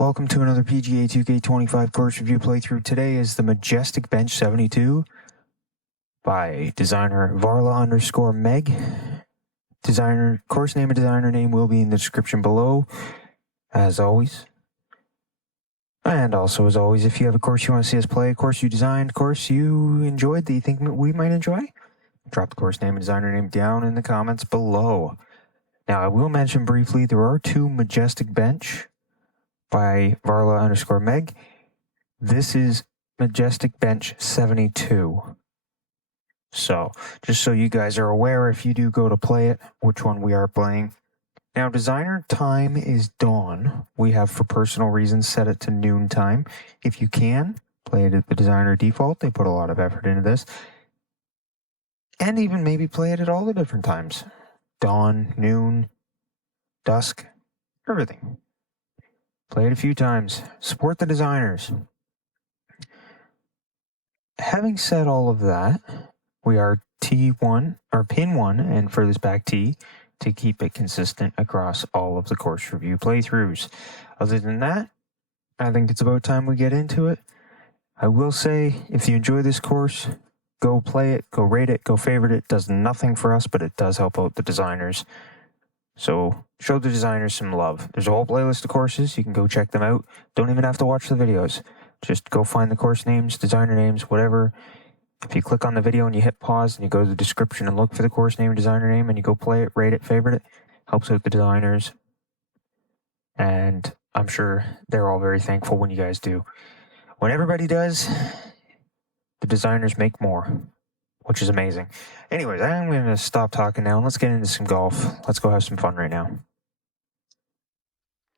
Welcome to another PGA 2K25 course review playthrough. Today is the Majestic Bench 72 by designer Varla_Meg. Designer, course name and designer name will be in the description below, as always. And also, as always, if you have a course you want to see us play, a course you designed, a course you enjoyed that you think we might enjoy, drop the course name and designer name down in the comments below. Now, I will mention briefly, there are two Majestic Bench by Varla_Meg. This is Majestic Bench 72. So, just so you guys are aware, if you do go to play it, which one we are playing. Now, designer time is dawn. We have, for personal reasons, set it to noon time. If you can, play it at the designer default. They put a lot of effort into this. And even maybe play it at all the different times. Dawn, noon, dusk, everything. Play it a few times. Support the designers. Having said all of that, we are T1, or pin 1, and furthest back T, to keep it consistent across all of the course review playthroughs. Other than that, I think it's about time we get into it. I will say, if you enjoy this course, go play it, go rate it, go favorite it. It does nothing for us, but it does help out the designers. So show the designers some love. There's a whole playlist of courses. You can go check them out. Don't even have to watch the videos. Just go find the course names, designer names, whatever. If you click on the video and you hit pause and you go to the description and look for the course name and designer name and you go play it, rate it, favorite it, helps out the designers. And I'm sure they're all very thankful when you guys do. When everybody does, the designers make more, which is amazing. Anyways, I'm going to stop talking now and let's get into some golf. Let's go have some fun right now.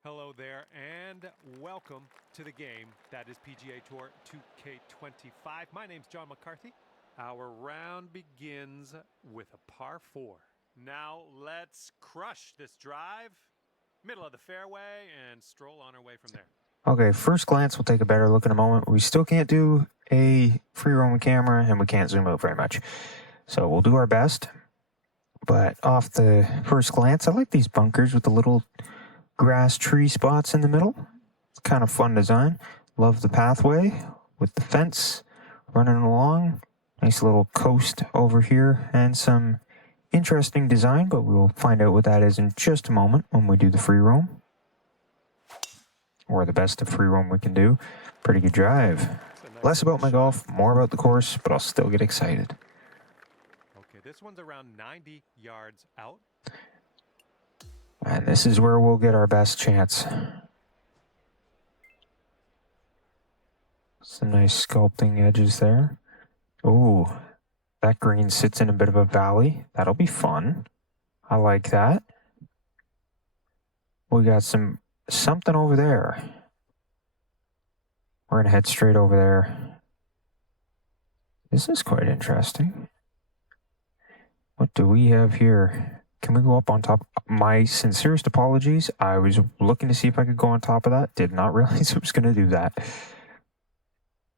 Hello there and welcome to the game that is PGA Tour 2K25. My name's John McCarthy. Our round begins with a par 4. Now let's crush this drive, middle of the fairway, and stroll on our way from there. Okay, first glance, we'll take a better look in a moment. We still can't do a free roam camera and we can't zoom out very much. So we'll do our best. But off the first glance, I like these bunkers with the little grass tree spots in the middle. It's kind of fun design. Love the pathway with the fence running along. Nice little coast over here and some interesting design, but we'll find out what that is in just a moment when we do the free roam. Or the best of free roam we can do. Pretty good drive. Less about my golf, more about the course, but I'll still get excited. Okay, this one's around 90 yards out. And this is where we'll get our best chance. Some nice sculpting edges there. Ooh, that green sits in a bit of a valley. That'll be fun. I like that. We got something over there. We're gonna head straight over there. This is quite interesting. What do we have here? Can we go up on top? My sincerest apologies. I was looking to see if I could go on top of that. Did not realize I was going to do that.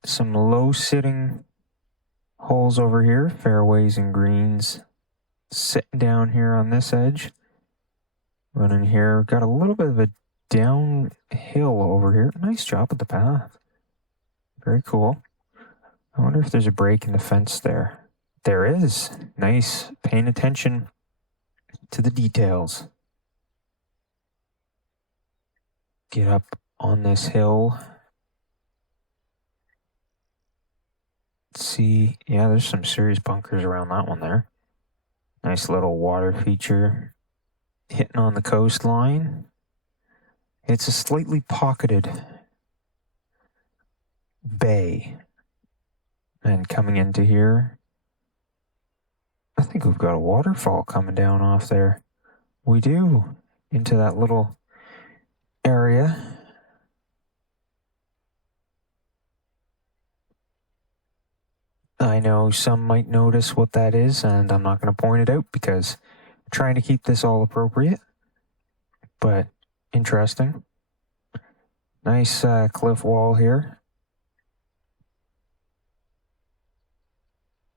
Some low-sitting holes over here. Fairways and greens. Sitting down here on this edge. Running here. Got a little bit of a downhill over here. Nice job with the path. Very cool. I wonder if there's a break in the fence there. There is. Nice. Paying attention to the details. Get up on this hill. Let's see. Yeah, there's some serious bunkers around that one there. Nice little water feature. Hitting on the coastline. It's a slightly pocketed bay. And coming into here, I think we've got a waterfall coming down off there. We do, into that little area. I know some might notice what that is, and I'm not going to point it out because I'm trying to keep this all appropriate, but interesting. Nice cliff wall here.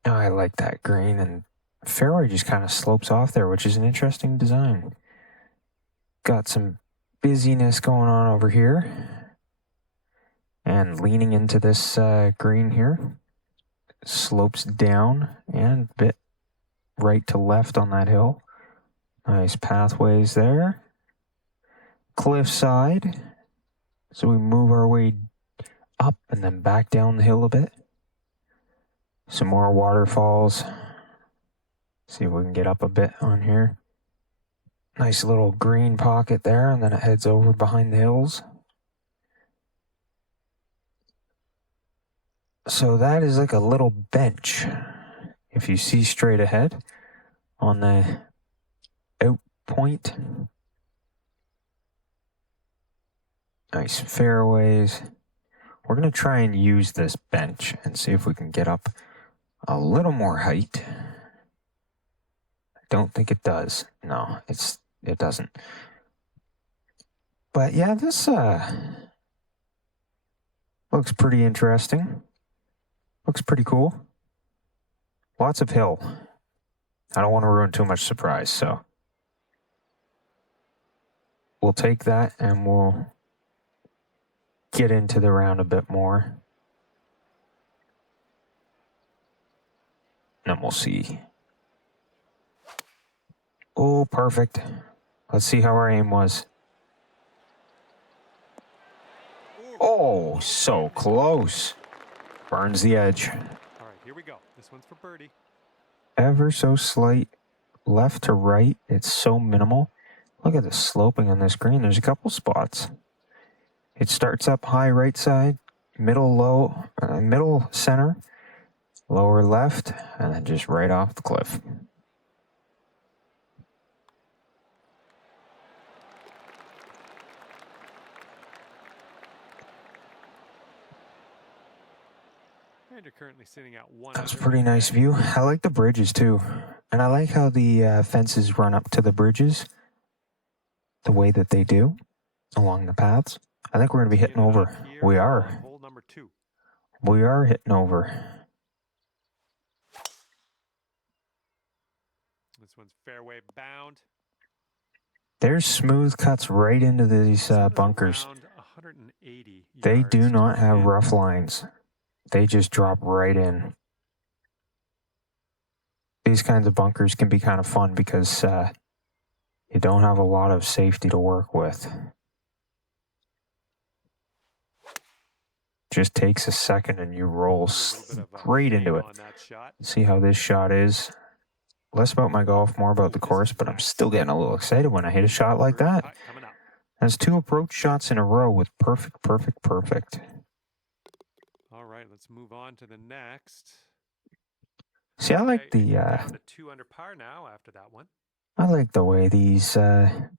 I like that green, and fairway just kind of slopes off there, which is an interesting design. Got some busyness going on over here. And leaning into this green here, slopes down and a bit right to left on that hill. Nice pathways there. Cliffside. So we move our way up and then back down the hill a bit. Some more waterfalls. See if we can get up a bit on here. Nice little green pocket there, and then it heads over behind the hills. So that is like a little bench. If you see straight ahead on the out point. Nice fairways. We're going to try and use this bench and see if we can get up a little more height. I don't think it does. No, it doesn't. But yeah, this looks pretty interesting. Looks pretty cool. Lots of hill. I don't want to ruin too much surprise, so we'll take that and we'll get into the round a bit more. And then we'll see. Oh, perfect. Let's see how our aim was. Oh, so close. Burns the edge. All right, here we go. This one's for birdie. Ever so slight left to right. It's so minimal. Look at the sloping on this green. There's a couple spots. It starts up high right side, middle low, middle center, lower left, and then just right off the cliff. And you're currently sitting at one. That's a pretty nice view. I like the bridges too. And I like how the fences run up to the bridges the way that they do along the paths. I think we're going to be hitting over. We are. Hole number 2. We are hitting over. This one's fairway bound. There's smooth cuts right into these bunkers. They do not have rough lines. They just drop right in. These kinds of bunkers can be kind of fun because you don't have a lot of safety to work with. Just takes a second and you roll straight into it. See how this shot is. Less about my golf, more about the course, but I'm still getting a little excited when I hit a shot like that. That's 2 approach shots in a row with perfect. All right, let's move on to the next. See, I like the 2 under par now after that one. I like the way these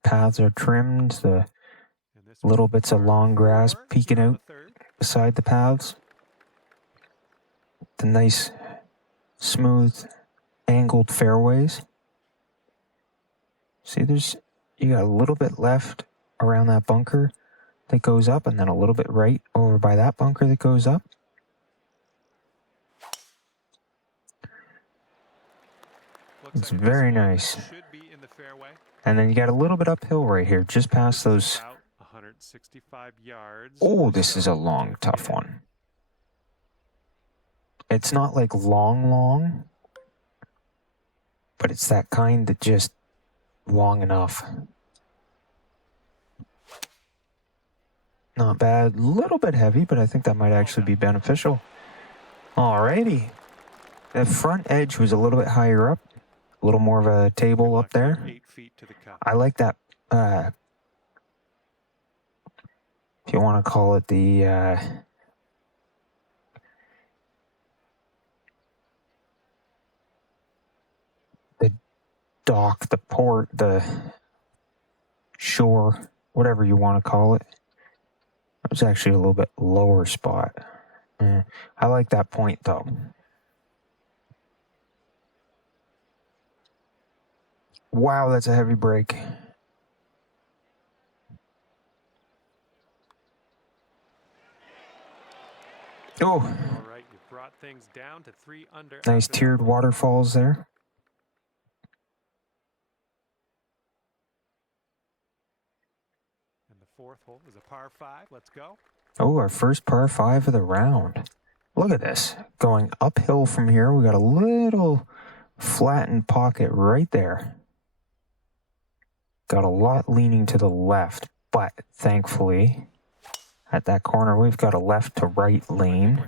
paths are trimmed, the little bits of long grass peeking out beside the paths. The nice, smooth, angled fairways. See, you got a little bit left around that bunker that goes up, and then a little bit right over by that bunker that goes up. It's very nice. And then you got a little bit uphill right here, just past those. 165 yards. Oh, this is a long, tough one. It's not like long, but it's that kind that just long enough. Not bad. Little bit heavy, but I think that might actually be beneficial. Alrighty. The front edge was a little bit higher up. A little more of a table up there. 8 feet to the cup. I like that. If you want to call it the dock, the port, the shore, whatever you want to call it. It was actually a little bit lower spot. I like that point though. Wow, that's a heavy break. Oh. All right, you brought things down to 3 under. Nice tiered waterfalls there. And the 4th hole is a par 5. Let's go. Oh, our first par 5 of the round. Look at this. Going uphill from here, we got a little flattened pocket right there. Got a lot leaning to the left, but thankfully, at that corner, we've got a left to right lane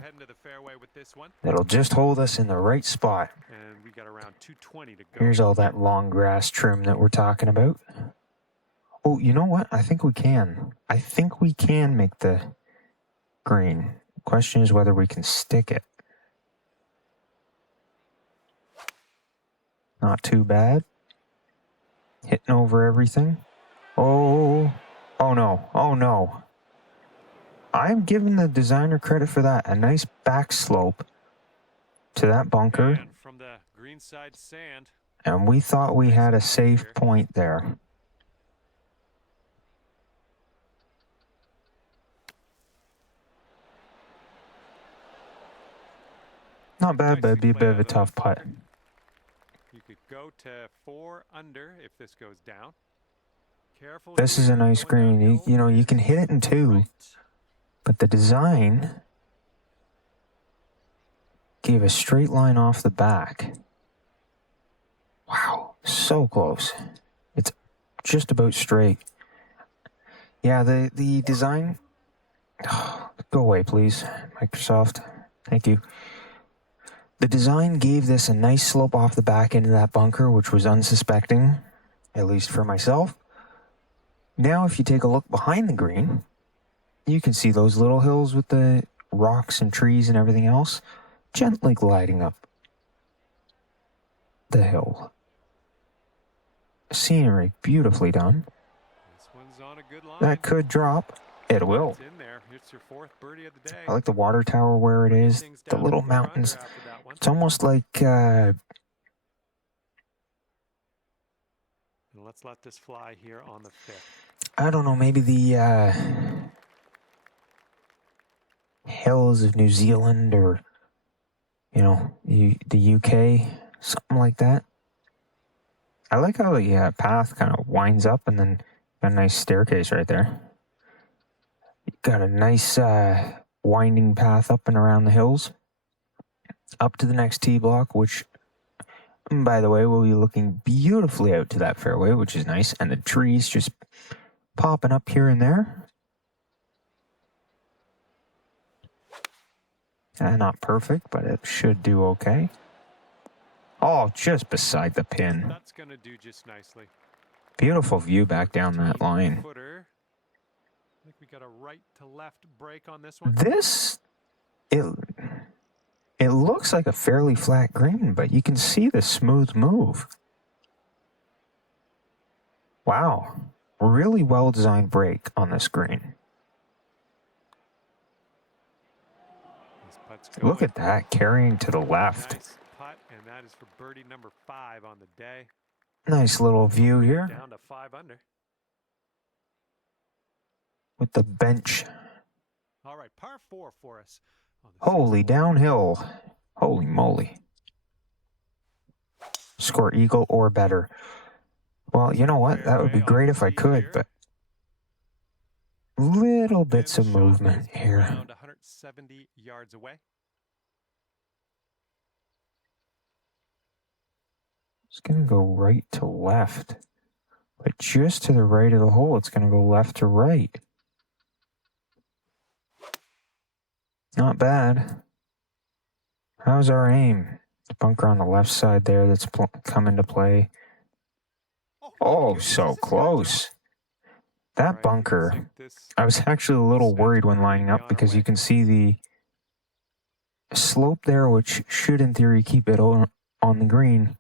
that'll just hold us in the right spot. And we got around 220 to go. Here's all that long grass trim that we're talking about. Oh, you know what? I think we can. I think we can make the green. Question is whether we can stick it. Not too bad. Hitting over everything. Oh no. Oh no. I'm giving the designer credit for that. A nice back slope to that bunker. And from the green side sand. And we thought we had a safe point there. Not bad, but it'd be a bit of a tough putt. You could go to 4 under if this goes down. Careful. This is a nice green. You know, you can hit it in 2, but the design gave a straight line off the back. Wow, so close. It's just about straight. Yeah, the design. Oh, go away, please, Microsoft. Thank you. The design gave this a nice slope off the back end of that bunker, which was unsuspecting, at least for myself. Now, if you take a look behind the green, you can see those little hills with the rocks and trees and everything else gently gliding up the hill. Scenery, beautifully done. This one's on a good line. That could drop. It will. It's in there. It's your 4th birdie of the day. I like the water tower where it is. The little mountains. It's almost like... Let's let this fly here on the 5th. I don't know, maybe the hills of New Zealand or, you know, the UK, something like that. I like how the path kind of winds up and then got a nice staircase right there. Got a nice winding path up and around the hills. Up to the next tee block, which, by the way, will be looking beautifully out to that fairway, which is nice. And the trees just popping up here and there. Not perfect, but it should do okay. Oh, just beside the pin. That's going to do just nicely. Beautiful view back down that line. I think we got a right to left break on this one. It looks like a fairly flat green, but you can see the smooth move. Wow. Really well designed break on this green. Look at that, carrying to the left. Nice putt, and that is for birdie number 5 on the day. Nice little view here. Down to 5 under. With the bench. All right, par 4 for us. Holy downhill. Holy moly. Score eagle or better. Well, you know what? That would be great if I could, but little bits of movement here. Around 170 yards away. It's going to go right to left. But just to the right of the hole, it's going to go left to right. Not bad. How's our aim? The bunker on the left side there that's come into play. Oh, so close. That bunker, I was actually a little worried when lining up because you can see the slope there, which should in theory keep it on the green.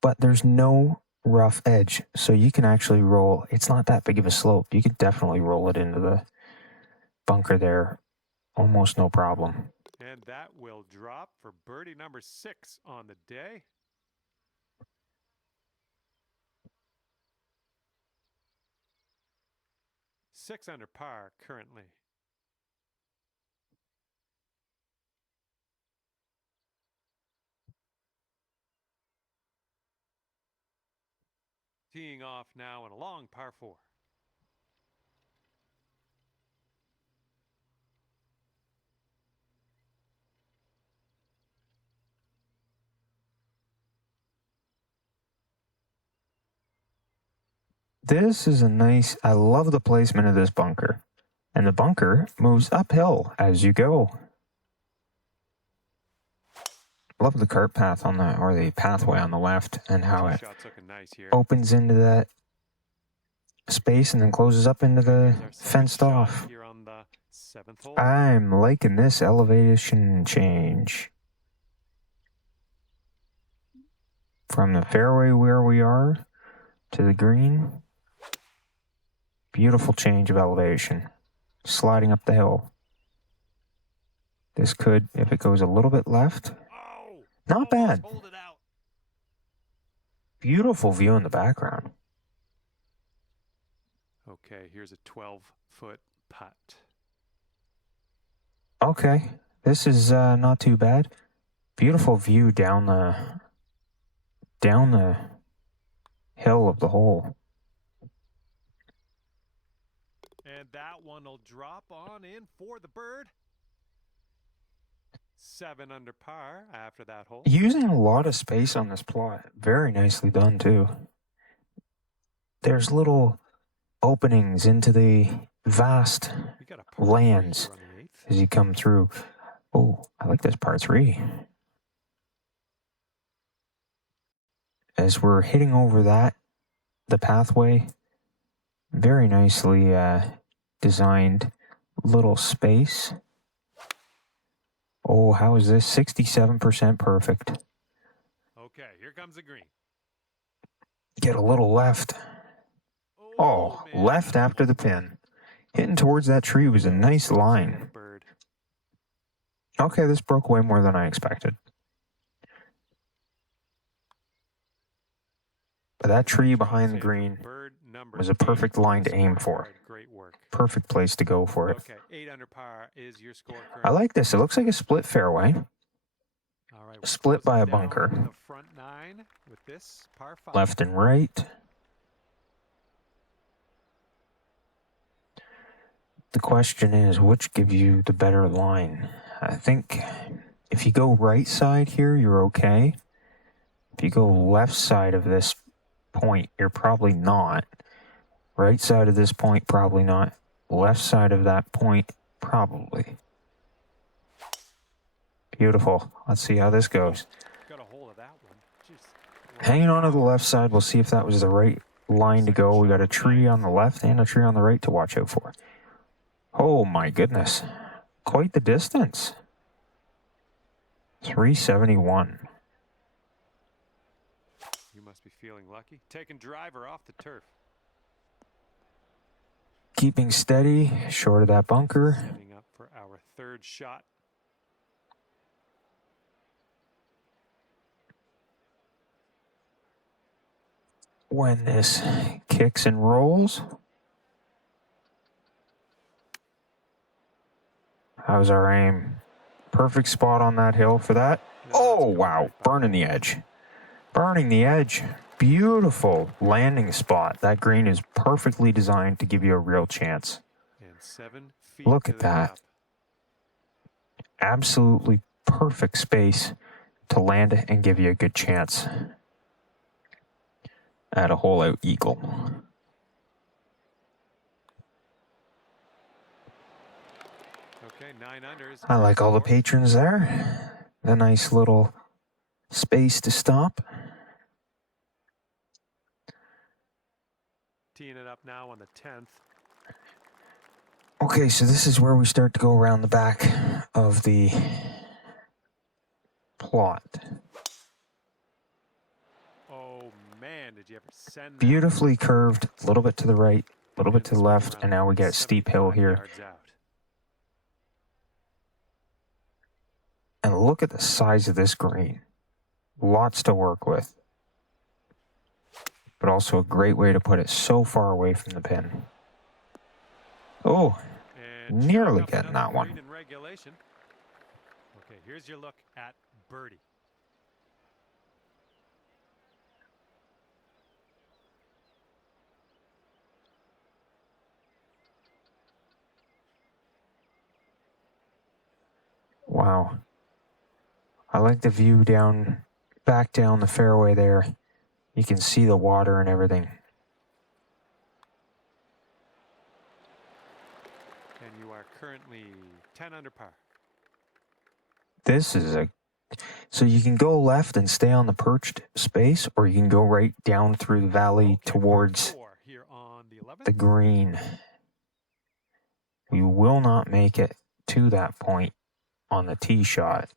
But there's no rough edge, so you can actually roll. It's not that big of a slope. You could definitely roll it into the bunker there. Almost no problem. And that will drop for birdie number 6 on the day. Six under par currently. Teeing off now in a long par 4. This is a nice, I love the placement of this bunker. And the bunker moves uphill as you go. Love the cart path on the, or the pathway on the left, and how it opens into that space and then closes up into the fenced off. I'm liking this elevation change. From the fairway where we are to the green. Beautiful change of elevation. Sliding up the hill. This could, if it goes a little bit left, not bad. Beautiful view in the background. Okay, here's a 12-foot putt. Okay, this is not too bad. Beautiful view down the hill of the hole. And that one will drop on in for the bird. 7 under par after that hole. Using a lot of space on this plot. Very nicely done too. There's little openings into the vast lands as you come through. Oh, I like this par 3. As we're hitting over the pathway, very nicely designed little space. Oh, how is this? 67% perfect. Okay, here comes the green. Get a little left. Oh, left after the pin. Hitting towards that tree was a nice line. Okay, this broke way more than I expected. But that tree behind the green was a perfect line to aim for. Perfect place to go for it. Okay, 8 under par is your score. I like this. It looks like a split fairway. Split by a bunker. The front 9 with this par 5. Left and right. The question is, which gives you the better line? I think if you go right side here, you're okay. If you go left side of this point, you're probably not. Right side of this point, probably not. Left side of that point, probably. Beautiful. Let's see how this goes. Got a hold of that one. Hanging on to the left side, we'll see if that was the right line to go. We got a tree on the left and a tree on the right to watch out for. Oh my goodness. Quite the distance. 371. You must be feeling lucky. Taking driver off the turf. Keeping steady, short of that bunker. Setting up for our 3rd shot. When this kicks and rolls. How's our aim? Perfect spot on that hill for that. Oh, wow. Burning the edge. Burning the edge. Beautiful landing spot. That green is perfectly designed to give you a real chance. And 7 feet. Look at that. Absolutely perfect space to land it and give you a good chance at a hole out eagle. Okay, 9 unders. I like all the patrons there. The nice little space to stop. Teeing it up now on the 10th. Okay, so this is where we start to go around the back of the plot. Oh man, did you ever send that? Beautifully curved, a little bit to the right, a little bit to the left, and now we get a steep hill here. And look at the size of this green. Lots to work with. But also a great way to put it so far away from the pin. Oh, nearly getting that one. Okay, here's your look at birdie. Wow. I like the view back down the fairway there. You can see the water and everything. And you are currently 10 under par. This is so you can go left and stay on the perched space, or you can go right down through the valley towards here on the green. We will not make it to that point on the tee shot,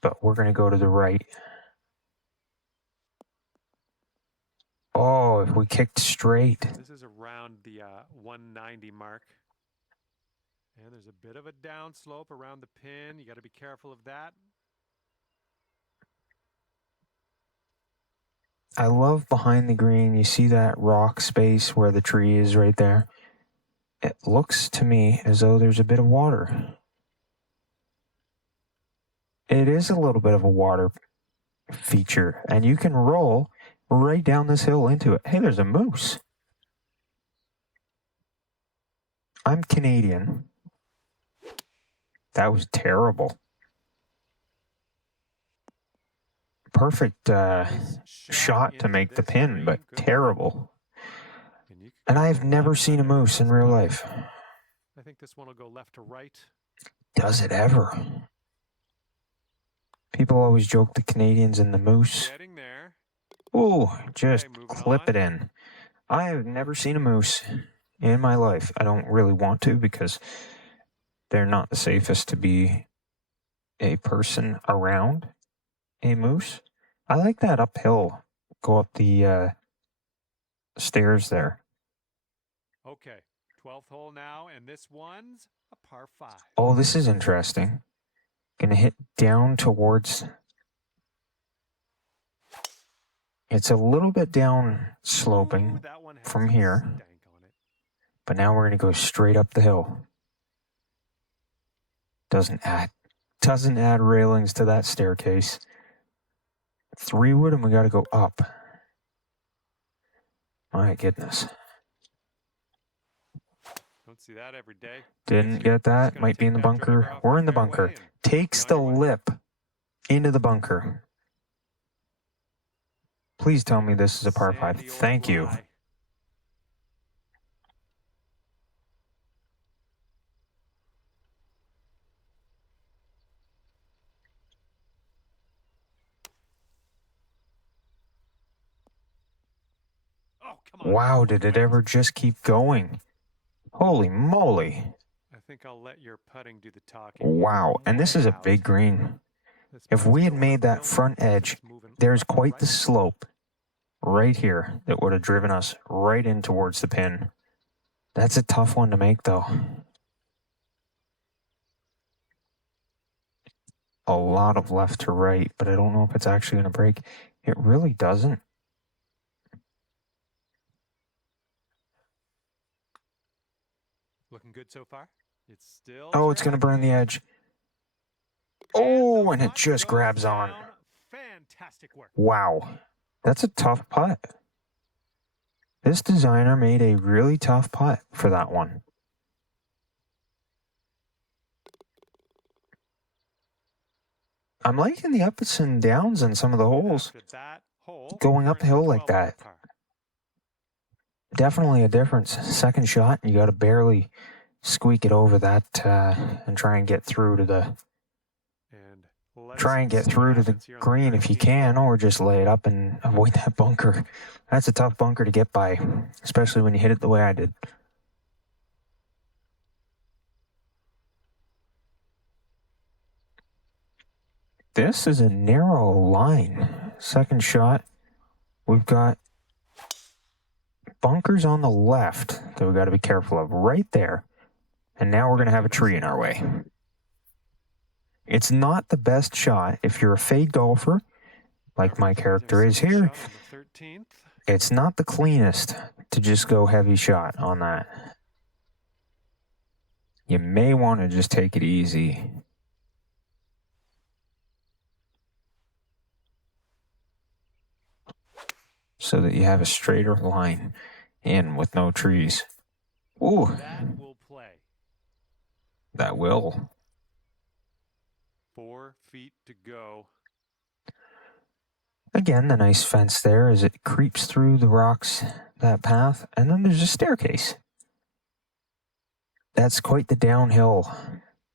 but we're going to go to the right. Oh, if we kicked straight. This is around the 190 mark. And there's a bit of a downslope around the pin. You got to be careful of that. I love behind the green. You see that rock space where the tree is right there? It looks to me as though there's a bit of water. It is a little bit of a water feature, and you can roll right down this hill into it. Hey, there's a moose. I'm Canadian. That was terrible. Perfect shot to make the pin, but terrible. And I've never seen a moose in real life. I think this one will go left to right. Does it ever? People always joke the Canadians and the moose. Getting there. Ooh, just clip it in. I have never seen a moose in my life. I don't really want to because they're not the safest to be a person around a moose. I like that uphill. Go up the stairs there. Okay, 12th hole now, and this one's a par 5. Oh, this is interesting. Gonna hit down towards... It's a little bit down sloping from here, but now we're gonna go straight up the hill. Doesn't add railings to that staircase. 3 wood, and we got to go up. My goodness. Don't see that every day. Didn't get that. Might be in the bunker. We're in the bunker. Takes the lip into the bunker. Please tell me this is a par 5. Thank you. Wow, did it ever just keep going? Holy moly. I think I'll let your putting do the talking. Wow, and this is a big green. If we had made that front edge, there's quite the slope right here that would have driven us right in towards the pin. That's a tough one to make, though. A lot of left to right, but I don't know if it's actually going to break. It really doesn't. Looking good so far. It's still. Oh, it's going to burn the edge. Oh, and it just grabs on. Fantastic work. Wow. That's a tough putt. This designer made a really tough putt for that one. I'm liking the ups and downs in some of the holes. Going uphill like that. Definitely a difference. Second shot, you got to barely squeak it over that and try and get through to the green if you can, or just lay it up and avoid that bunker. That's a tough bunker to get by, especially when you hit it the way I did. This is a narrow line. Second shot, we've got bunkers on the left that we got to be careful of right there. And now we're going to have a tree in our way. It's not the best shot if you're a fade golfer, like my character is here. It's not the cleanest to just go heavy shot on that. You may want to just take it easy. So that you have a straighter line in with no trees. Ooh. That will play. That will. 4 feet to go. Again, the nice fence there as it creeps through the rocks, that path, and then there's a staircase. That's quite the downhill.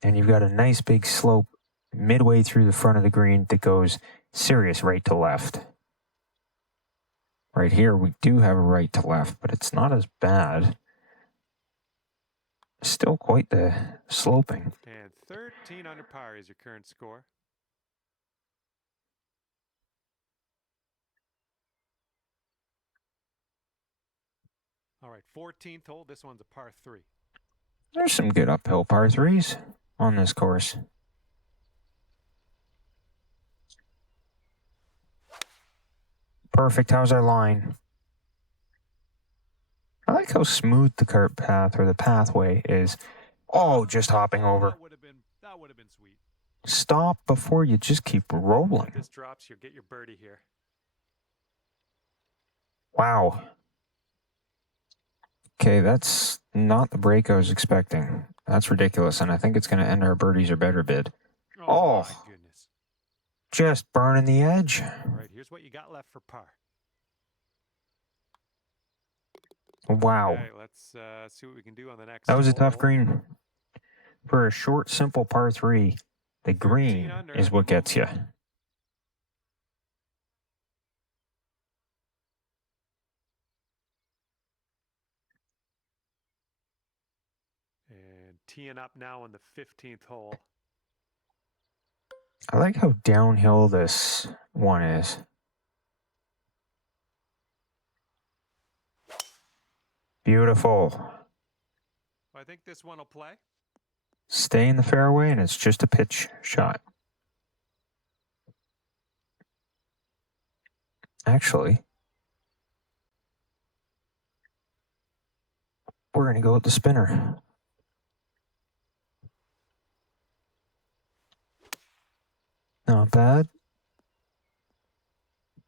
And you've got a nice big slope midway through the front of the green that goes serious right to left. Right here, we do have a right to left, but it's not as bad. Still quite the sloping. And 13 under par is your current score. All right, 14th hole. This one's a par 3. There's some good uphill par 3s on this course. Perfect. How's our line? I like how smooth the cart path or the pathway is. Oh, just hopping over. That would have been sweet. Stop before you just keep rolling. If this drops, you'll get your birdie here. Wow. Okay, that's not the break I was expecting. That's ridiculous, and I think it's going to end our birdies or better bid. Oh, my goodness. Just burning the edge. All right, here's what you got left for par. Wow. Okay, let's see what we can do on the next That was a hole. tough green. For a short, simple par 3, the green is what gets you. And teeing up now on the 15th hole. I like how downhill this one is. Beautiful. I think this one will play. Stay in the fairway, and it's just a pitch shot. Actually, we're going to go with the spinner. Not bad.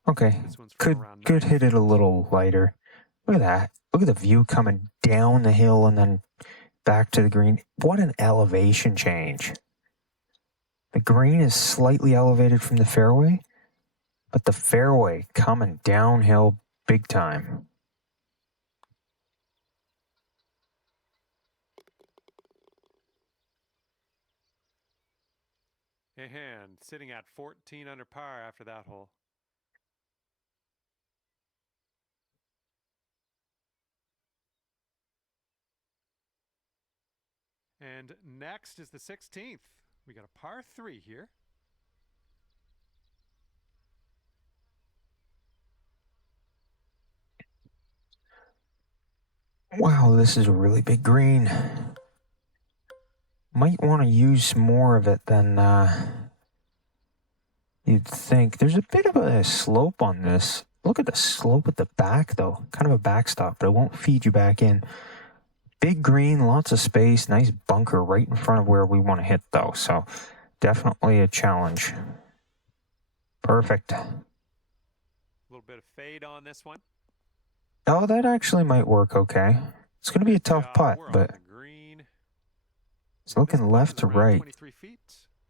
Okay, could hit it a little lighter. Look at that. Look at the view coming down the hill and then back to the green. What an elevation change. The green is slightly elevated from the fairway, but the fairway coming downhill big time. And sitting at 14 under par after that hole. And next is the 16th. We got a par 3 here. Wow, this is a really big green. Might want to use more of it than you'd think. There's a bit of a slope on this. Look at the slope at the back, though. Kind of a backstop, but it won't feed you back in. Big green, lots of space, nice bunker right in front of where we want to hit, though. So definitely a challenge. Perfect. A little bit of fade on this one. Oh, that actually might work okay. It's going to be a tough putt, but it's looking left to right. 23 feet.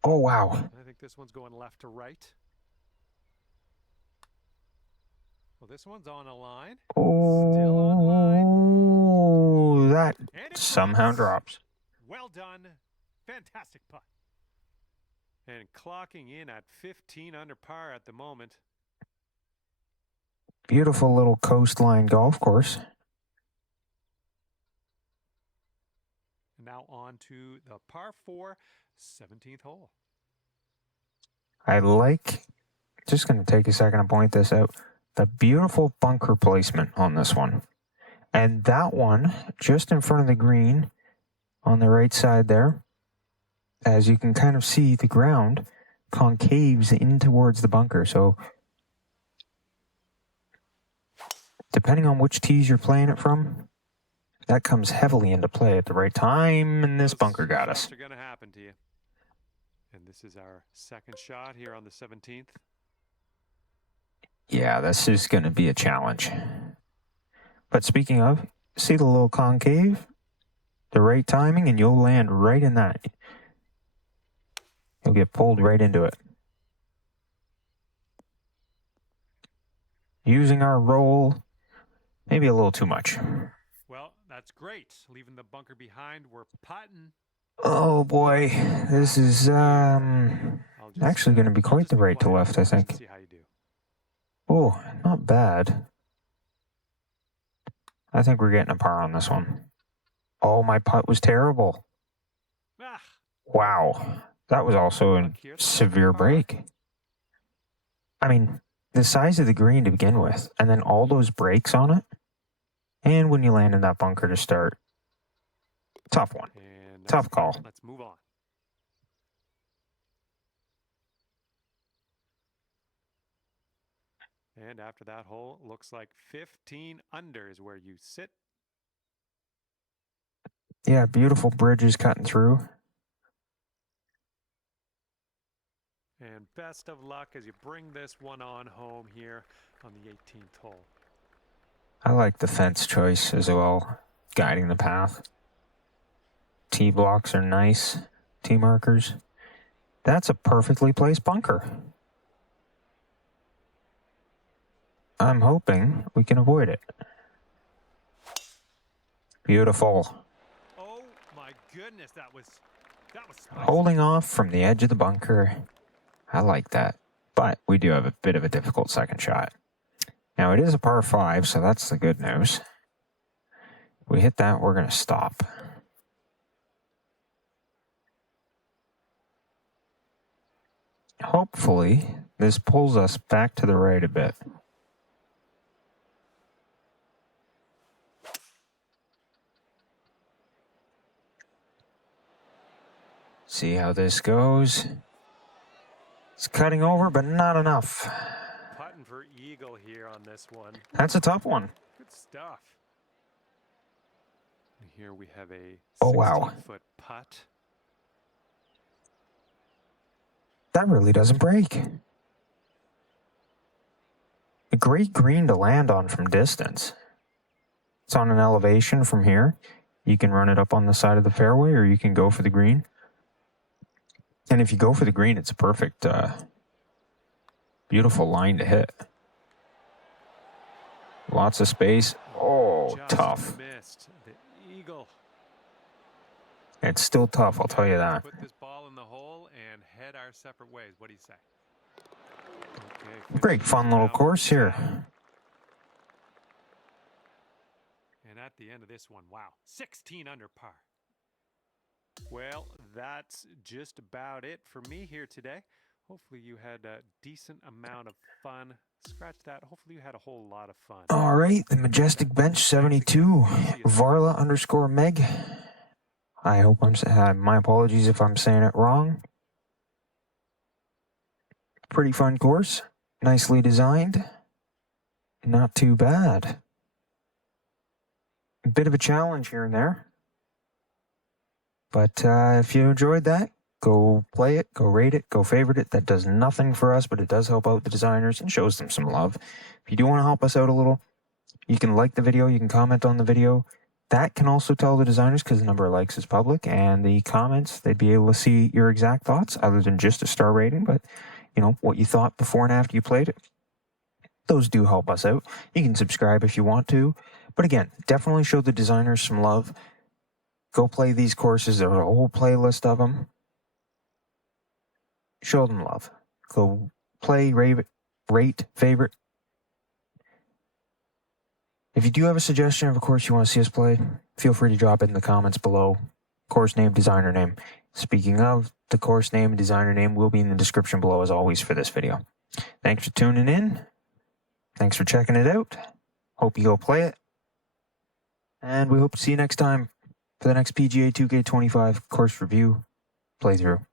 Oh, wow. I think this one's going left to right. Well, this one's on a line. Still on line. That somehow drops. Well done. Fantastic putt. And clocking in at 15 under par at the moment. Beautiful little coastline golf course. Now on to the par 4, 17th hole. I like, just going to take a second to point this out, the beautiful bunker placement on this one. And that one, just in front of the green, on the right side there, as you can kind of see, the ground concaves in towards the bunker. So depending on which tees you're playing it from, that comes heavily into play at the right time, and this bunker got us. Are going to happen to you. And this is our second shot here on the 17th. Yeah, this is going to be a challenge. But speaking of, see the little concave? The right timing, and you'll land right in that. You'll get pulled right into it. Using our roll, maybe a little too much. Well, That's great. Leaving the bunker behind, we're putting. Oh boy, this is actually going to be quite the right to left, I think. See how you do. Oh, not bad. I think we're getting a par on this one. Oh, my putt was terrible. Ah, Wow, that was also a severe break. I mean, the size of the green to begin with, and then all those breaks on it, and when you land in that bunker to start, tough one. Tough call. Let's move on. And after that hole, looks like 15 under is where you sit. Yeah, beautiful bridges cutting through. And best of luck as you bring this one on home here on the 18th hole. I like the fence choice as well, guiding the path. Tee blocks are nice, tee markers. That's a perfectly placed bunker. I'm hoping we can avoid it. Beautiful. Oh my goodness, that was spicy. Holding off from the edge of the bunker. I like that. But we do have a bit of a difficult second shot. Now it is a par 5, so that's the good news. If we hit that, we're going to stop. Hopefully, this pulls us back to the right a bit. See how this goes. It's cutting over, but not enough. Putting for eagle here on this one. That's a tough one. Good stuff. And here we have a 16-foot putt. That really doesn't break. A great green to land on from distance. It's on an elevation from here. You can run it up on the side of the fairway, or you can go for the green. And if you go for the green, it's a perfect, beautiful line to hit. Lots of space. Oh, Just tough. Missed the eagle. It's still tough, I'll tell you that. Put this ball in the hole and head our separate ways. What do you say? Okay, Great fun little course here. And at the end of this one, wow, 16 under par. Well, that's just about it for me here today. Hopefully you had a decent amount of fun. Scratch that. Hopefully you had a whole lot of fun. All right, the Majestic Bench 72, Varla_Meg. I hope my apologies if I'm saying it wrong. Pretty fun course. Nicely designed. Not too bad. A bit of a challenge here and there. But if you enjoyed that, go play it, go rate it, go favorite it. That does nothing for us, but it does help out the designers and shows them some love. If you do want to help us out a little, you can like the video, you can comment on the video. That can also tell the designers, because the number of likes is public, and the comments, they'd be able to see your exact thoughts other than just a star rating, but you know, what you thought before and after you played it. Those do help us out. You can subscribe if you want to. But again, definitely show the designers some love. Go play these courses. There's a whole playlist of them. Show them love. Go play, rate, favorite. If you do have a suggestion of a course you want to see us play, feel free to drop it in the comments below. Course name, designer name. Speaking of, the course name and designer name will be in the description below as always for this video. Thanks for tuning in. Thanks for checking it out. Hope you go play it. And we hope to see you next time for the next PGA 2K25 course review playthrough.